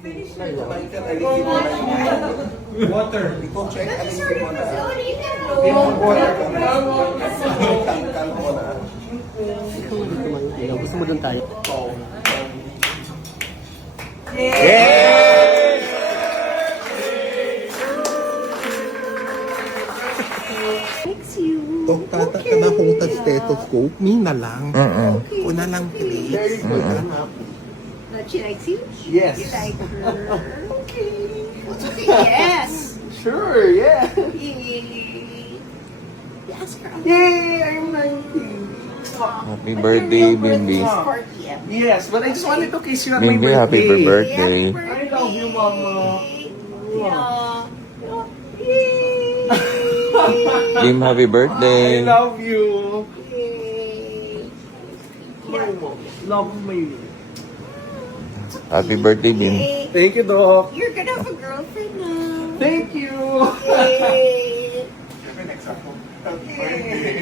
Michael, alipin mo na yun. Water. Ikaw, check, alipin mo na. Water. Kalkal mo na. Ikaw nga dito mang ilaw. Gusto mo doon tayo? Likes you. Tok tata ka na kung stethoscope, mina lang. Una lang, please. That she likes you? Yes. You like her? Okay. Okay, yes. Sure, yeah. Yay. Yes, girl. Yay, I'm 19. Happy birthday, Bimbi. Yes, but I just wanted to kiss you on my Bimbi, birthday. happy birthday. I love you, Mama. Yeah. Bim, happy I birthday. love you. Yay. Love me. Happy birthday, Bim. Yay. Thank you, Doc. You're gonna have a girlfriend now. Thank you. Yay. Yay.